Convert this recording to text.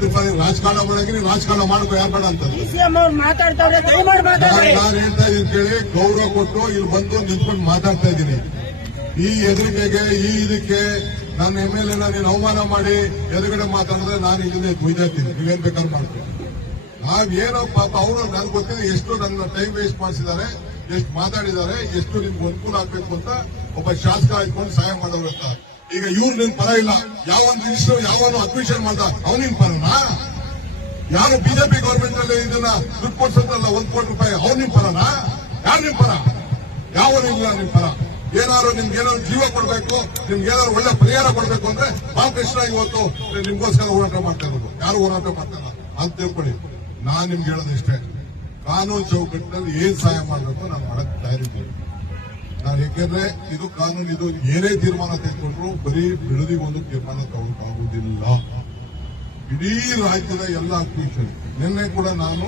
ರಾಜಕಾರಣ ಮಾಡಂಗೆ ನೀನ್ ರಾಜಕಾರಣ ಮಾಡ್ಕೋ ಯಾರು ಬೇಡ ಅಂತ. ನಾನು ಹೇಳ್ತಾ ಕೇಳಿ ಗೌರವ ಕೊಟ್ಟು ಇಲ್ಲಿ ಬಂದು ನಿಂತ್ಕೊಂಡು ಮಾತಾಡ್ತಾ ಇದ್ದೀನಿ. ಈ ಹೆದರಿಕೆಗೆ ಈ ಇದಕ್ಕೆ ನನ್ನ ಎಂ ಎಲ್ ಎನ ನೀನು ಅವಮಾನ ಮಾಡಿ ಎದುರುಗಡೆ ಮಾತಾಡಿದ್ರೆ ನಾನು ಇಲ್ಲಿಂದ ಇರ್ತೀನಿ. ನೀವೇನ್ ಬೇಕಾದ್ರೂ ಮಾಡ್ತೀನಿ ನಾವೇನೋ ಪಾಪ ಅವರು ನನ್ಗೆ ಗೊತ್ತಿದೆ ಎಷ್ಟು ನನ್ನ ಟೈಮ್ ವೇಸ್ಟ್ ಮಾಡಿಸಿದ್ದಾರೆ ಎಷ್ಟು ಮಾತಾಡಿದ್ದಾರೆ ಎಷ್ಟು ನಿಮ್ಗೆ ಅನುಕೂಲ ಆಗ್ಬೇಕು ಅಂತ ಒಬ್ಬ ಶಾಸಕ ಆಯ್ಕೊಂಡು ಸಹಾಯ ಮಾಡೋರು ಅಂತ. ಈಗ ಇವ್ರು ನಿನ್ ಪರ ಇಲ್ಲ. ಯಾವ ಮಿನಿಸ್ಟರ್ ಯಾವನು ಅಡ್ಮಿಷನ್ ಮಾಡ್ದ? ಅವನಿನ್ ಪರನಾ? ಯಾರು ಬಿಜೆಪಿ ಗೌರ್ಮೆಂಟ್ ಅಲ್ಲಿ ಇದನ್ನ ದುಡ್ಡು ಕೊಡ್ಸೋದ್ರಲ್ಲ ಒಂದ್ ಕೋಟಿ ರೂಪಾಯಿ ಅವ್ರು ನಿಮ್ ಪರನಾ? ಯಾರು ನಿಮ್ ಪರ? ಯಾವನಿಲ್ಲ ನಿಮ್ ಪರ. ಏನಾದ್ರು ನಿಮ್ಗೆ ಏನಾದ್ರು ಜೀವ ಕೊಡ್ಬೇಕು, ನಿಮ್ಗೆ ಏನಾದ್ರು ಒಳ್ಳೆ ಪರಿಹಾರ ಕೊಡ್ಬೇಕು ಅಂದ್ರೆ ಬಾಲಕೃಷ್ಣ ಇವತ್ತು ನಿಮ್ಗೋಸ್ಕರ ಹೋರಾಟ ಮಾಡ್ತಾ ಇರೋದು. ಯಾರು ಹೋರಾಟ ಮಾಡ್ತಾರ ಅಂತ ತಿಳ್ಕೊಳ್ಳಿ. ನಾನ್ ನಿಮ್ಗೆ ಹೇಳೋದು ಇಷ್ಟೇ. ಕಾನೂನು ಚೌಕಟ್ಟಿನಲ್ಲಿ ಏನ್ ಸಹಾಯ ಮಾಡಬೇಕು ನಾನು ಮಾಡಕ್ ನಾನು ಯಾಕೆಂದ್ರೆ ಇದು ಕಾನೂನು, ಇದು ಏನೇ ತೀರ್ಮಾನ ತೆಗೆದುಕೊಂಡ್ರು ಬರೀ ಬಿಡದಿಗೆ ಒಂದು ತೀರ್ಮಾನ ತಗೊಳಕ್ಕಾಗುವುದಿಲ್ಲ ಇಡೀ ರಾಜ್ಯದ ಎಲ್ಲ ಅಕ್ವಿಷನ್. ನಿನ್ನೆ ಕೂಡ ನಾನು